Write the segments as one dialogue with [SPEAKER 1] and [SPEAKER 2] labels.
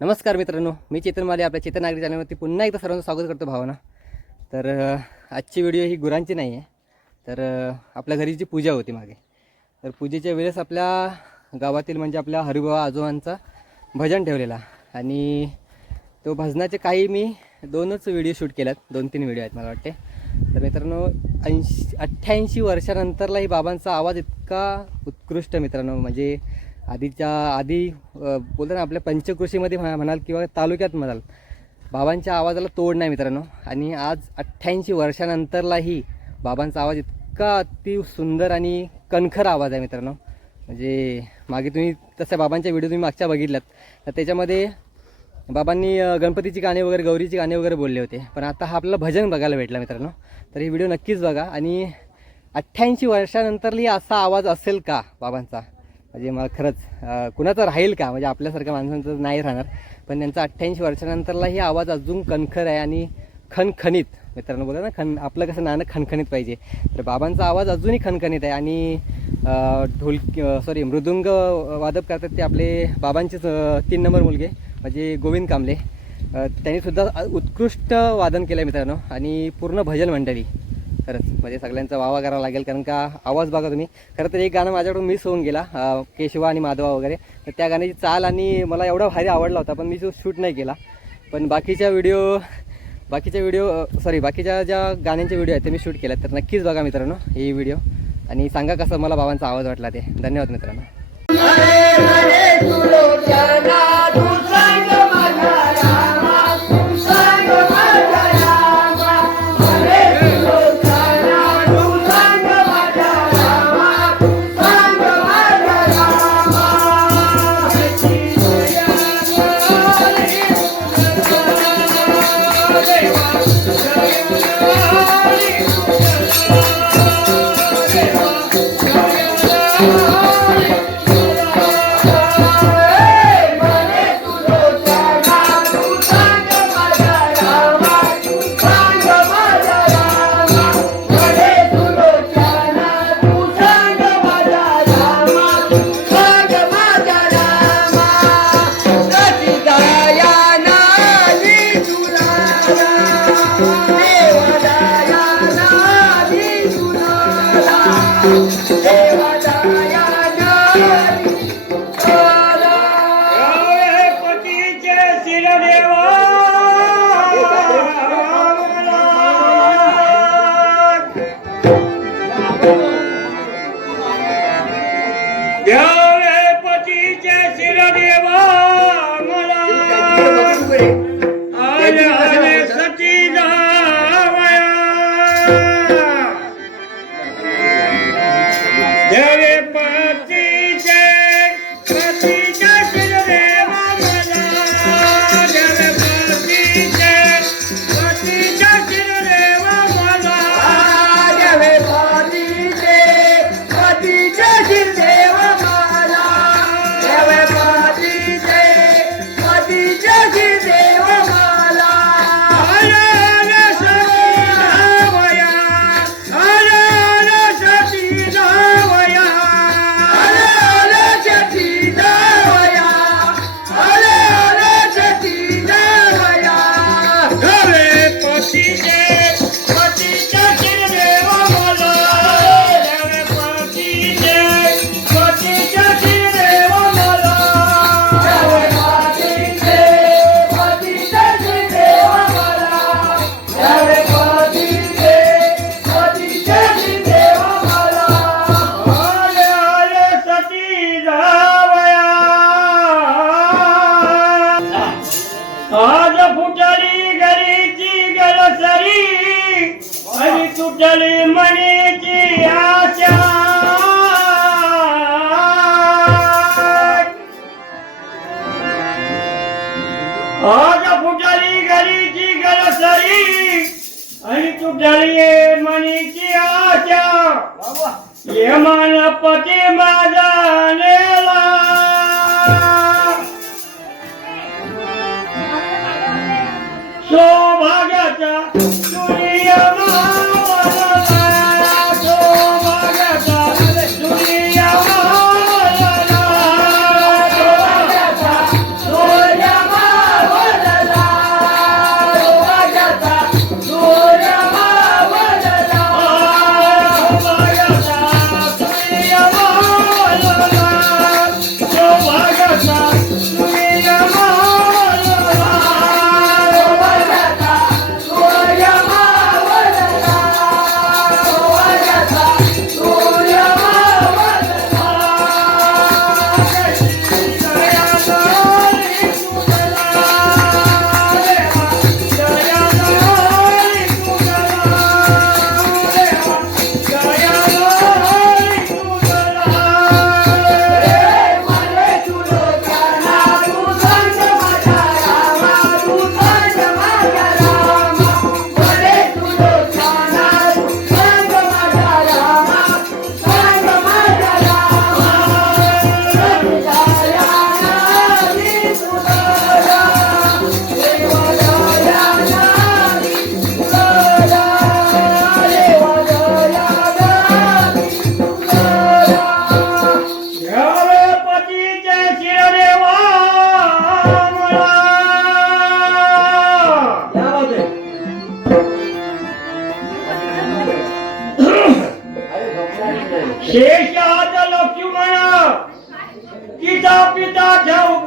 [SPEAKER 1] नमस्कार मित्रांनो मी चेतन माले आपल्या चेतन नागरी चॅनलवरती पुन्हा एकदा सर्वांचं स्वागत करतो भावना. तर आजची व्हिडिओ ही गुरांची नाही आहे तर आपल्या घरी जी पूजा होती मागे तर पूजेच्या वेळेस आपल्या गावातील म्हणजे आपल्या हरिबाबा आजोबांचा भजन ठेवलेला आणि तो भजनाचे काही मी दोनच व्हिडिओ शूट केल्यात दोन तीन व्हिडिओ आहेत मला वाटते. तर मित्रांनो ऐंशी अठ्ठ्याऐंशी वर्षानंतरलाही बाबांचा आवाज इतका उत्कृष्ट मित्रांनो म्हणजे आधीच्या आधी अ, बोलतात ना आपल्या पंचकृषीमध्ये म्हणा म्हणाल किंवा तालुक्यात म्हणाल बाबांच्या आवाजाला तोड नाही मित्रांनो. आणि आज अठ्ठ्याऐंशी वर्षानंतरलाही बाबांचा आवाज इतका अति सुंदर आणि कणखर आवाज आहे मित्रांनो. म्हणजे मागे तुम्ही तसं बाबांच्या व्हिडिओ तुम्ही मागच्या बघितल्यात. तर त्याच्यामध्ये बाबांनी गणपतीची गाणी वगैरे गौरीची गाणी वगैरे बोलले होते. पण आता हा आपल्याला भजन बघायला भेटला मित्रांनो. तर ही व्हिडिओ नक्कीच बघा. आणि अठ्ठ्याऐंशी वर्षानंतरही असा आवाज असेल का बाबांचा? म्हणजे मला खरंच कुणाचं राहील का? म्हणजे आपल्यासारख्या माणसांचं नाही राहणार. पण त्यांचा अठ्ठ्याऐंशी वर्षानंतरला ही आवाज अजून कणखर आहे आणि खणखणीत मित्रांनो बोला ना खन आपलं कसं नाणं खणखणीत पाहिजे. तर बाबांचा आवाज अजूनही खणखणीत आहे आणि अ, ढोल सॉरी मृदुंग वादक करतात ते आपले बाबांचेच तीन नंबर मुलगे म्हणजे गोविंद कांबले. त्यांनीसुद्धा उत्कृष्ट वादन केलं आहे मित्रांनो आणि पूर्ण भजन मंडळी. खरंच म्हणजे सगळ्यांचा वावा करावा लागेल कारण का आवाज बघा तुम्ही. खरं तर एक गाणं माझ्याकडून मिस होऊन गेला केशवा आणि माधवा वगैरे. तर त्या गाण्याची चाल आणि मला एवढा भारी आवडला होता पण मी तो शूट नाही केला. पण बाकीच्या व्हिडिओ बाकीच्या व्हिडिओ सॉरी बाकीच्या ज्या गाण्यांचे व्हिडिओ आहेत ते मी शूट केले तर नक्कीच बघा मित्रांनो हे व्हिडिओ आणि सांगा कसं मला बाबांचा आवाज वाटला ते. धन्यवाद मित्रांनो.
[SPEAKER 2] शिरदेवा मला आज फुटली घरीची गलसरी आणि तुटली मनीची आशा. आज फुटली घरीची गलसरी आणि तुटली मनीची आशा. यमान पती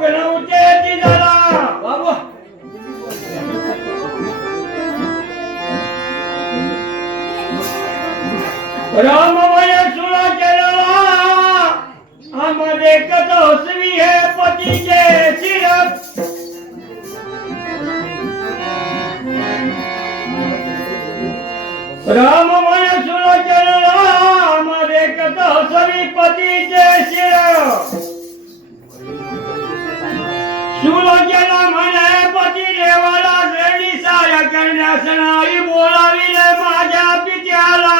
[SPEAKER 2] गण उच्चयती झाला बाबू राममय सुरा चला हम देखत हसवी है पति के सिरप राममय सुरा चला हम जन्म म्हणे पती देवाला साया करण्यास नाही बोलाविले माझ्या पित्याला.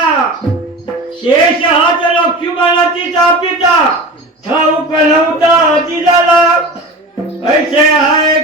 [SPEAKER 2] शेष हात लक्ष्मण तिचा पिता ठाऊक नव्हता अति झाला ऐसे आहे